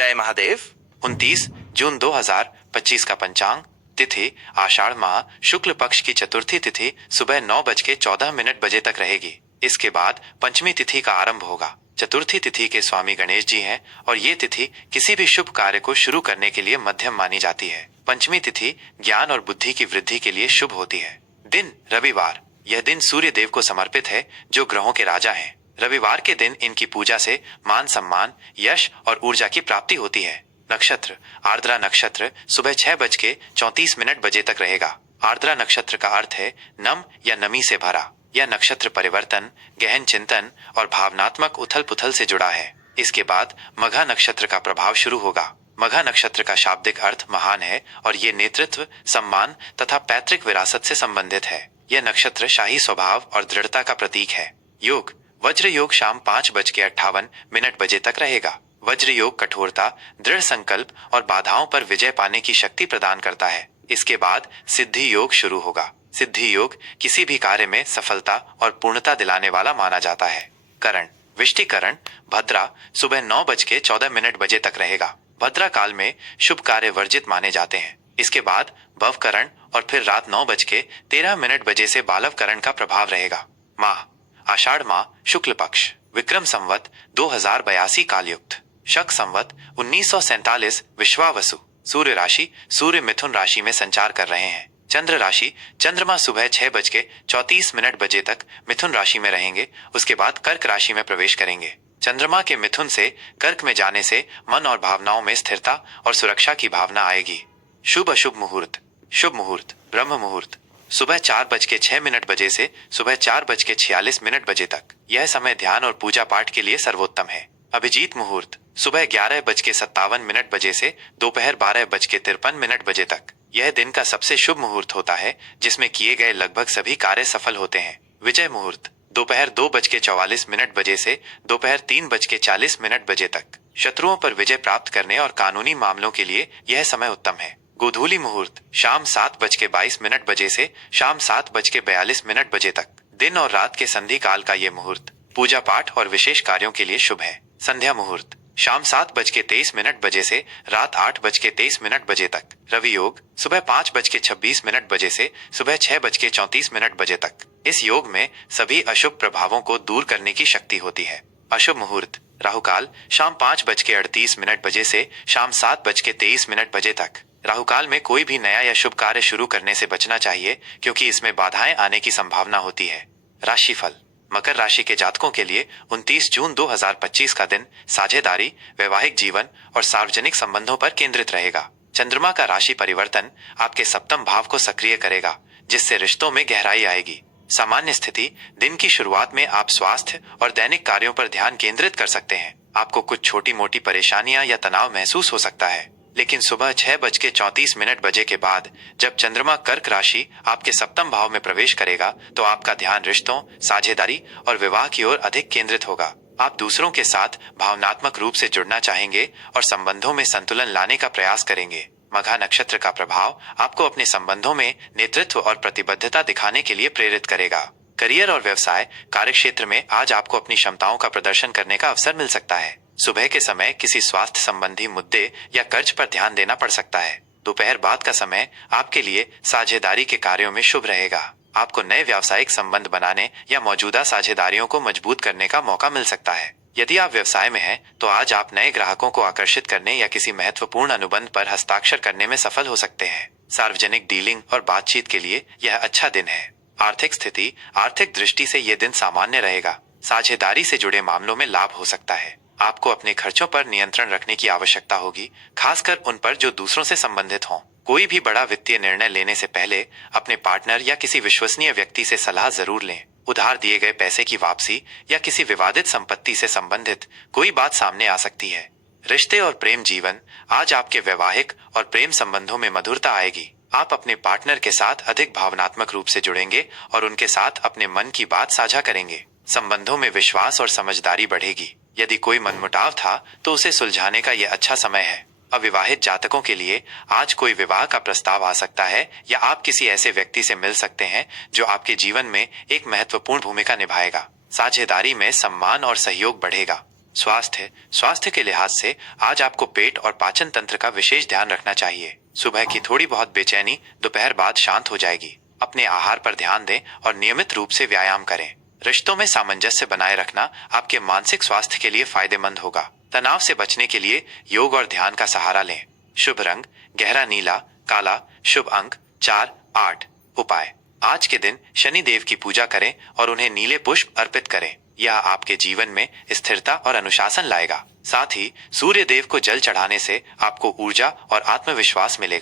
जय महादेव। 29 जून 2025 का पंचांग। तिथि आषाढ़ माह शुक्ल पक्ष की चतुर्थी तिथि सुबह 9:14 तक रहेगी। इसके बाद पंचमी तिथि का आरंभ होगा। चतुर्थी तिथि के स्वामी गणेश जी हैं और ये तिथि किसी भी शुभ कार्य को शुरू करने के लिए मध्यम मानी जाती है। पंचमी तिथि ज्ञान और बुद्धि की वृद्धि के लिए शुभ होती है। दिन रविवार। यह दिन सूर्य देव को समर्पित है जो ग्रहों के राजा हैं। रविवार के दिन इनकी पूजा से मान सम्मान, यश और ऊर्जा की प्राप्ति होती है। नक्षत्र आर्द्रा नक्षत्र सुबह 6:34 तक रहेगा। आर्द्रा नक्षत्र का अर्थ है नम या नमी से भरा। यह नक्षत्र परिवर्तन, गहन चिंतन और भावनात्मक उथल पुथल से जुड़ा है। इसके बाद मघा नक्षत्र का प्रभाव शुरू होगा। मघा नक्षत्र का शाब्दिक अर्थ महान है और ये नेतृत्व, सम्मान तथा पैतृक विरासत से संबंधित है। यह नक्षत्र शाही स्वभाव और दृढ़ता का प्रतीक है। योग वज्र योग शाम 5:58 तक रहेगा। वज्र योग कठोरता, दृढ़ संकल्प और बाधाओं पर विजय पाने की शक्ति प्रदान करता है। इसके बाद सिद्धि योग शुरू होगा। सिद्धि योग किसी भी कार्य में सफलता और पूर्णता दिलाने वाला माना जाता है। करण विष्टिकरण भद्रा सुबह 9:14 तक रहेगा। भद्रा काल में शुभ कार्य वर्जित माने जाते हैं। इसके बाद भवकरण और फिर रात 9:13 से बालवकरण का प्रभाव रहेगा। माह आषाढ़ माह शुक्ल पक्ष विक्रम संवत 2082 कालयुक्त शक संवत 1947 विश्वावसु। सूर्य राशि सूर्य मिथुन राशि में संचार कर रहे हैं। चंद्र राशि चंद्रमा सुबह 6:34 तक मिथुन राशि में रहेंगे। उसके बाद कर्क राशि में प्रवेश करेंगे। चंद्रमा के मिथुन से कर्क में जाने से मन और भावनाओं में स्थिरता और सुरक्षा की भावना आएगी। शुभ अशुभ मुहूर्त। शुभ मुहूर्त ब्रह्म मुहूर्त सुबह 4:06 से सुबह 4:46 तक। यह समय ध्यान और पूजा पाठ के लिए सर्वोत्तम है। अभिजीत मुहूर्त सुबह 11:57 से दोपहर 12:53 तक। यह दिन का सबसे शुभ मुहूर्त होता है जिसमें किए गए लगभग सभी कार्य सफल होते हैं। विजय मुहूर्त दोपहर 2:44 से दोपहर 3:40 तक। शत्रुओं पर विजय प्राप्त करने और कानूनी मामलों के लिए यह समय उत्तम है। गोधूली मुहूर्त शाम 7:22 से शाम 7:42 तक। दिन और रात के संधि काल का यह मुहूर्त पूजा पाठ और विशेष कार्यों के लिए शुभ है। संध्या मुहूर्त शाम 7:23 से रात 8:23 तक। रवि योग सुबह 5:26 से सुबह 6:34 तक। इस योग में सभी अशुभ प्रभावों को दूर करने की शक्ति होती है। अशुभ मुहूर्त राहुकाल शाम 5:38 से शाम 7:23 तक। राहुकाल में कोई भी नया या शुभ कार्य शुरू करने से बचना चाहिए क्योंकि इसमें बाधाएं आने की संभावना होती है। राशिफल मकर राशि के जातकों के लिए 29 जून 2025 का दिन साझेदारी, वैवाहिक जीवन और सार्वजनिक संबंधों पर केंद्रित रहेगा। चंद्रमा का राशि परिवर्तन आपके सप्तम भाव को सक्रिय करेगा जिससे रिश्तों में गहराई आएगी। सामान्य स्थिति दिन की शुरुआत में आप स्वास्थ्य और दैनिक कार्यों पर ध्यान केंद्रित कर सकते हैं। आपको कुछ छोटी मोटी परेशानियां या तनाव महसूस हो सकता है, लेकिन सुबह 6:34 के बाद जब चंद्रमा कर्क राशि आपके सप्तम भाव में प्रवेश करेगा तो आपका ध्यान रिश्तों, साझेदारी और विवाह की ओर अधिक केंद्रित होगा। आप दूसरों के साथ भावनात्मक रूप से जुड़ना चाहेंगे और संबंधों में संतुलन लाने का प्रयास करेंगे। मघा नक्षत्र का प्रभाव आपको अपने संबंधों में नेतृत्व और प्रतिबद्धता दिखाने के लिए प्रेरित करेगा। करियर और व्यवसाय कार्यक्षेत्र में आज आपको अपनी क्षमताओं का प्रदर्शन करने का अवसर मिल सकता है। सुबह के समय किसी स्वास्थ्य संबंधी मुद्दे या कर्ज पर ध्यान देना पड़ सकता है। दोपहर बाद का समय आपके लिए साझेदारी के कार्यों में शुभ रहेगा। आपको नए व्यावसायिक संबंध बनाने या मौजूदा साझेदारियों को मजबूत करने का मौका मिल सकता है। यदि आप व्यवसाय में हैं, तो आज आप नए ग्राहकों को आकर्षित करने या किसी महत्वपूर्ण अनुबंध पर हस्ताक्षर करने में सफल हो सकते हैं। सार्वजनिक डीलिंग और बातचीत के लिए यह अच्छा दिन है। आर्थिक स्थिति आर्थिक दृष्टि से यह दिन सामान्य रहेगा। साझेदारी से जुड़े मामलों में लाभ हो सकता है। आपको अपने खर्चों पर नियंत्रण रखने की आवश्यकता होगी, खासकर उन पर जो दूसरों से संबंधित हों। कोई भी बड़ा वित्तीय निर्णय लेने से पहले अपने पार्टनर या किसी विश्वसनीय व्यक्ति से सलाह जरूर लें। उधार दिए गए पैसे की वापसी या किसी विवादित संपत्ति से संबंधित कोई बात सामने आ सकती है। रिश्ते और प्रेम जीवन आज आपके वैवाहिक और प्रेम संबंधों में मधुरता आएगी। आप अपने पार्टनर के साथ अधिक भावनात्मक रूप से जुड़ेंगे और उनके साथ अपने मन की बात साझा करेंगे। संबंधों में विश्वास और समझदारी बढ़ेगी। यदि कोई मनमुटाव था तो उसे सुलझाने का यह अच्छा समय है। अविवाहित जातकों के लिए आज कोई विवाह का प्रस्ताव आ सकता है या आप किसी ऐसे व्यक्ति से मिल सकते हैं जो आपके जीवन में एक महत्वपूर्ण भूमिका निभाएगा। साझेदारी में सम्मान और सहयोग बढ़ेगा। स्वास्थ्य स्वास्थ्य के लिहाज से आज आपको पेट और पाचन तंत्र का विशेष ध्यान रखना चाहिए। सुबह की थोड़ी बहुत बेचैनी दोपहर बाद शांत हो जाएगी। अपने आहार पर ध्यान दें और नियमित रूप से व्यायाम करें। रिश्तों में सामंजस्य बनाए रखना आपके मानसिक स्वास्थ्य के लिए फायदेमंद होगा। तनाव से बचने के लिए योग और ध्यान का सहारा लें। शुभ रंग गहरा नीला काला। शुभ अंक 4, 8। उपाय आज के दिन शनि देव की पूजा करें और उन्हें नीले पुष्प अर्पित करें। यह आपके जीवन में स्थिरता और अनुशासन लाएगा। साथ ही सूर्य देव को जल चढ़ाने से आपको ऊर्जा और आत्मविश्वास मिलेगा।